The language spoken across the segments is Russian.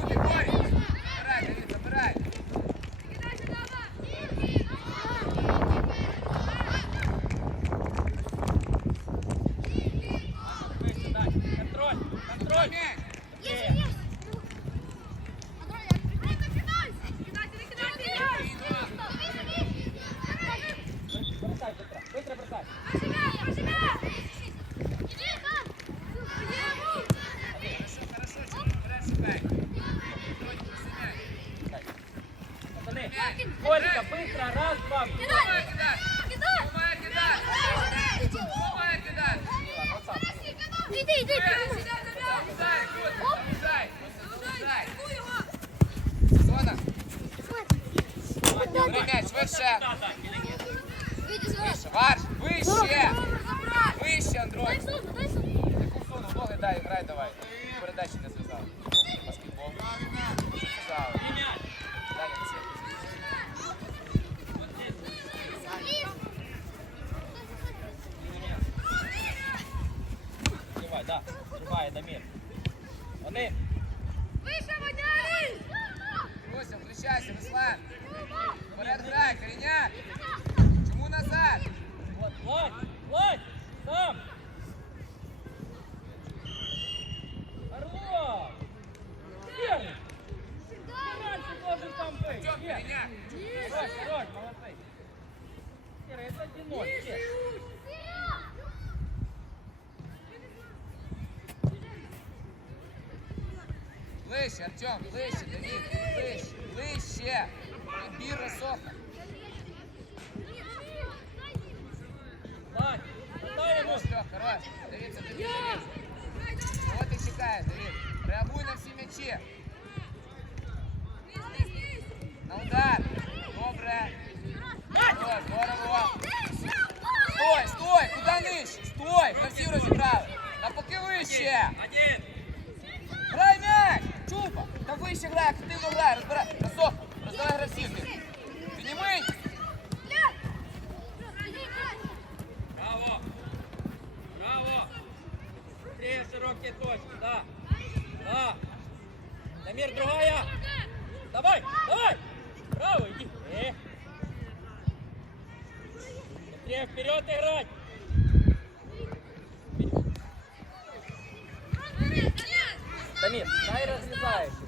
бути, Боря! Забирай, Давид, забирай! Вище, дай. Контроль, контроль. М'яч, вище! Вище, Варш, вище! Вище, Андрой! Яку зону ноги дай, грай давай. Передачі не зв'язав. Баскетбол. Зв'язав. Далі. Сливай, да. Сливай, Дамир. Вони. Руся, включайся, Руслан! Вперед грай, Кореняк! Чому назад? Вот, Владь, Владь, сам. Орлов. Ты раньше должен там быть. Идем. Кореняк! Хорош, хорош, молодцы. Кира, это один ноль. Нет. Ближче, Артем, ближче, Давид, ближче, ближче! Підбір Росоха. Владь, подай ему. Все, хорош. Давид, це тобі, Давид. Кого ти чекаєш, Давид? Реагуй на всі м'ячі. На удар. Добре. Хорош, здорово. Стой, стой, куди нижче? Стой, ми всі розібрали. На поки вище. Один. Грай м'яч! Чупа! Та вище грай, активно грай, розбирай. Росоха, роздавай гравців. Підніми. Браво! Браво! Три широкие точки, да. Да. Дамир, другая. Давай, давай. Браво, иди. Э. Быстрее вперед играть. Дамир, дай разрезаешь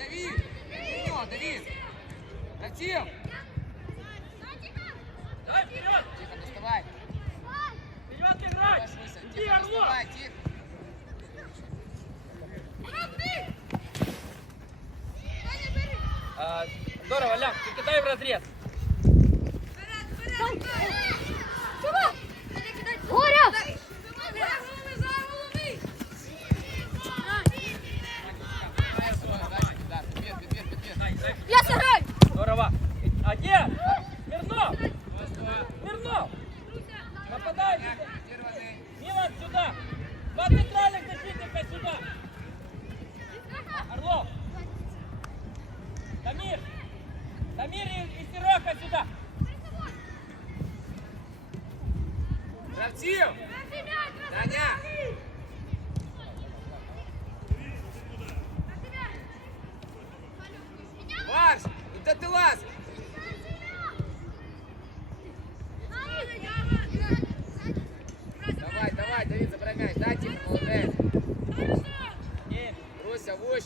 Давид. О, Давид. Братів. Дай вперед. Тихо, доставай. Вперед играть. Тихо, доставай, тихо. А, Здорово, Ляп, ты кидай в разрез.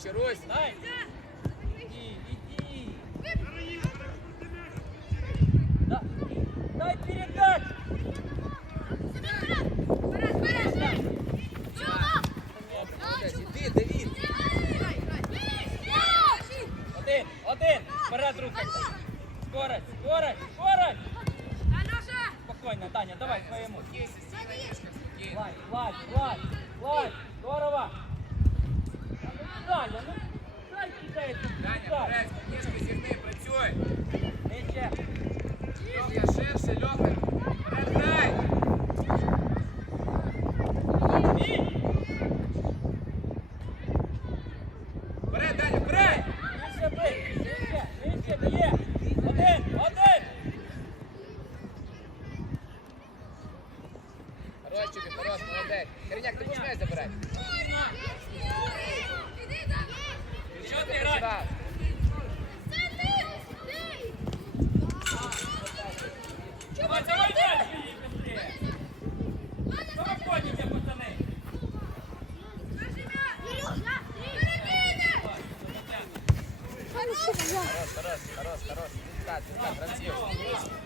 cheiroso? Vai! Messi. Joga é. Yasser, é Selhok. Хорош, хорош, хорош. Цветка, цветка, красиво.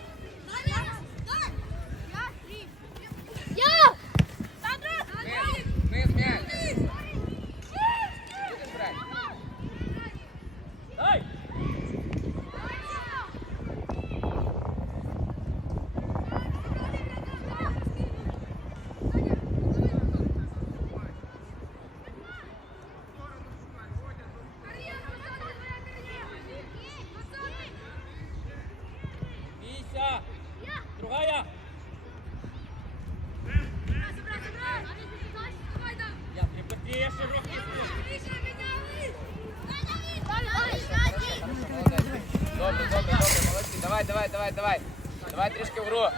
Вася! Другая! Я прибытие широкий. Добре, добре, добре, молодці. Давай, давай, давай, давай. Давай трішки в гру.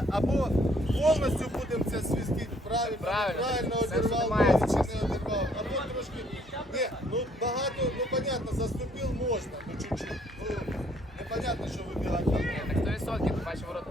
добре, або повністю будемо це свістити, правильно, Правильно. правильно Це одірвав чи не одірвав, або трошки. Ні, ну багато, ну понятно, заступив можна, ну чуть-чуть. Ну, непонятно, що вибігати. Так 100% ти ворота.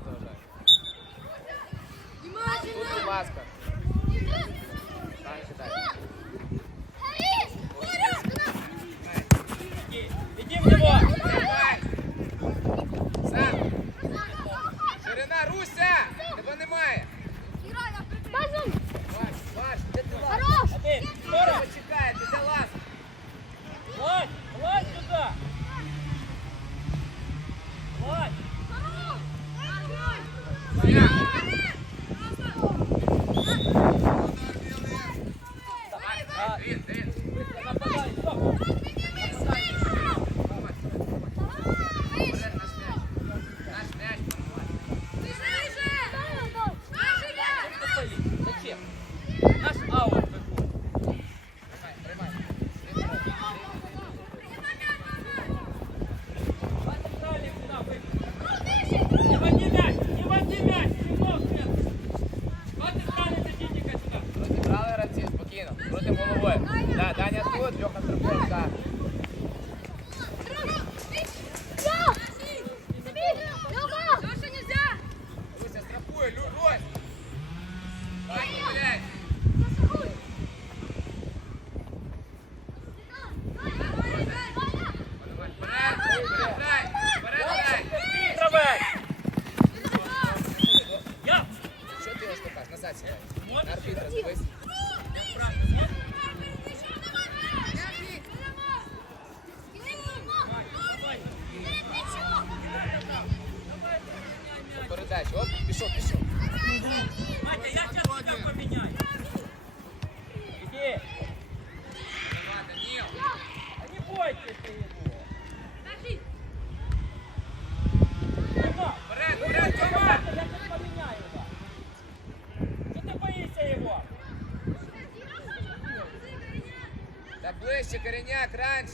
Синяк, раньше.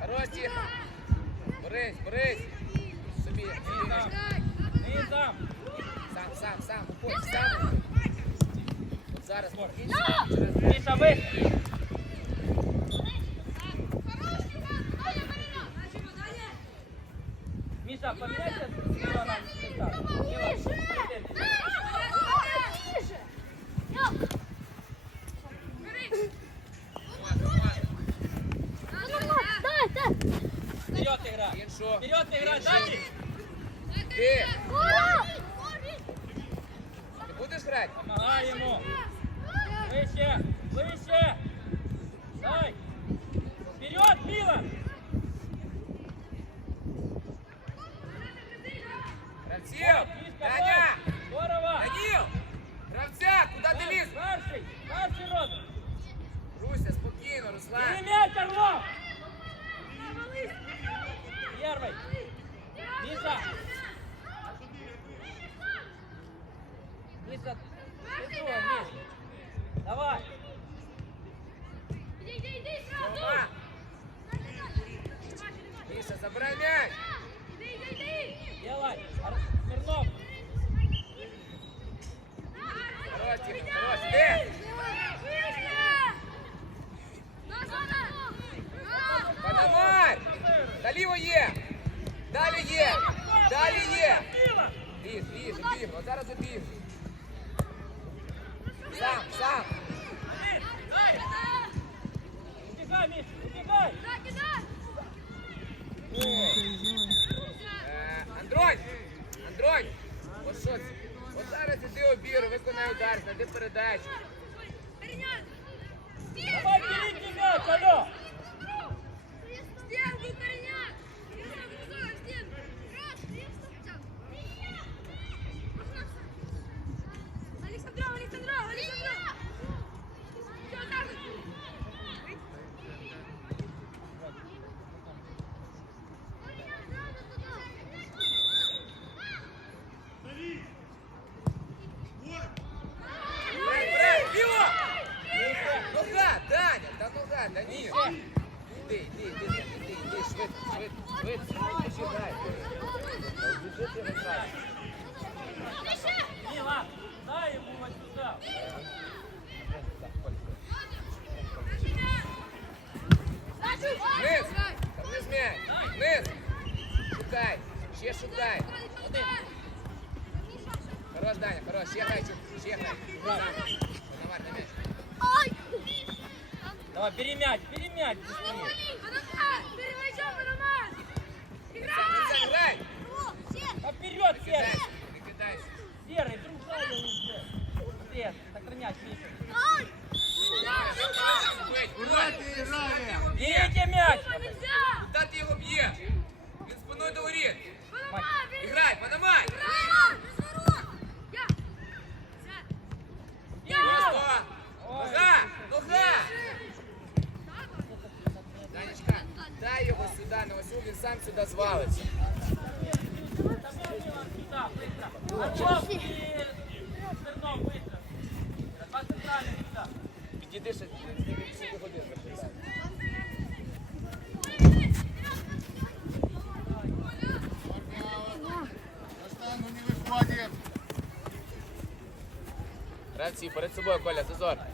Хорош, тихо. Борись, борись. Собі, собі там. Не там. Сам, сам, сам, уходь, сам. От зараз покінчимо. Міша, вийди. Міша, поміняйся Слава! Привет, Орлов! Мила, дай ему вот сюда. Вниз! Вниз мяч! Вниз! Шукай! Ще шукай! Один! Хорош, Даня, хорош! Ще хай, ще хай! Пономар на мяч! Ой! Давай, бери мяч, бери мяч! Пономар! Бери мяч, Пономар! Играй! Играй! Вперед, Серый! серый, другая уже. Свет, сохранять Миша. Ура, ты играешь! Берите мяч! ții, părăți să olha colea, să.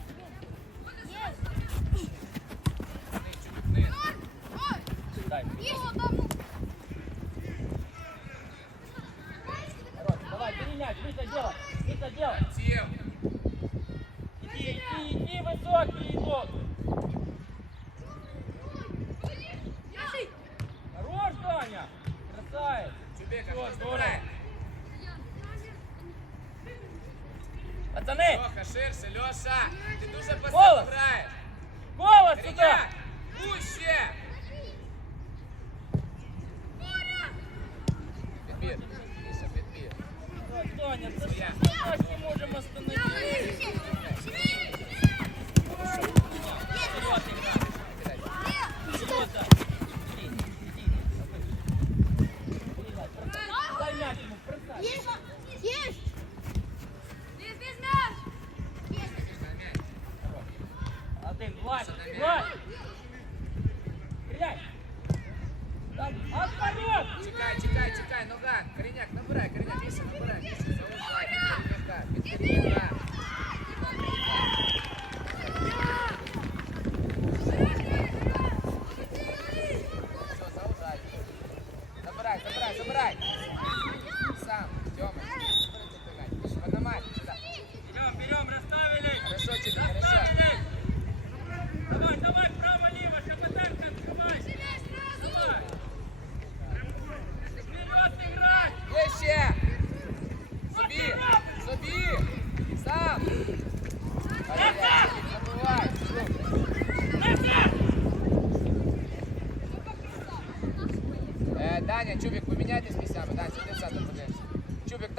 Кореняк, набирай, Кореняк, Міша, набирай, Міша, Під Кореняка.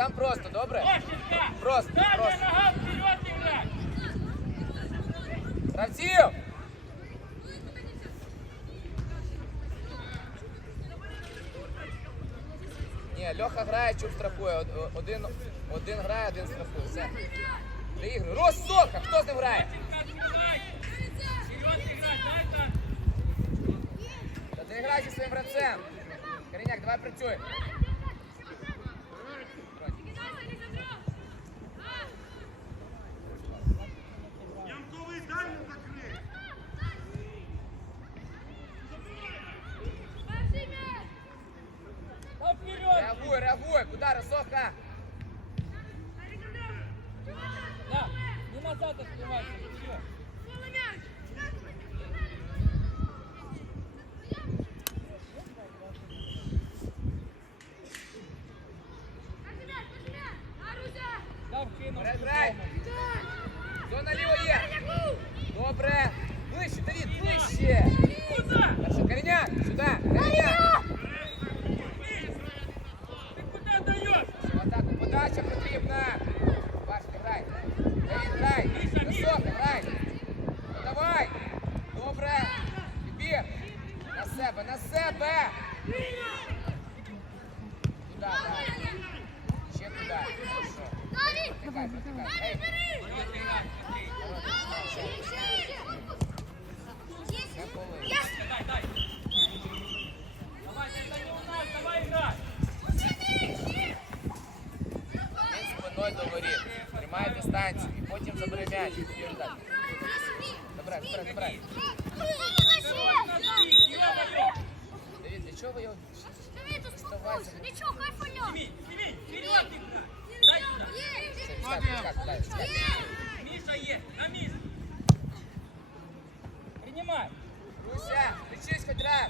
там просто, добре? Просто, просто. Гравців! Ні, Льоха грає, чуб штрафує. Один, один грає, один штрафує. Все. спиною до воріт. Тримай дистанцію. І потім забери м'яч. Добре, добре, добре. Давид, для чого ви його? Давид, успокойся. Нічого, хай фольон. Міша є, на місці. Принимай. Руся, кричись хоть раз.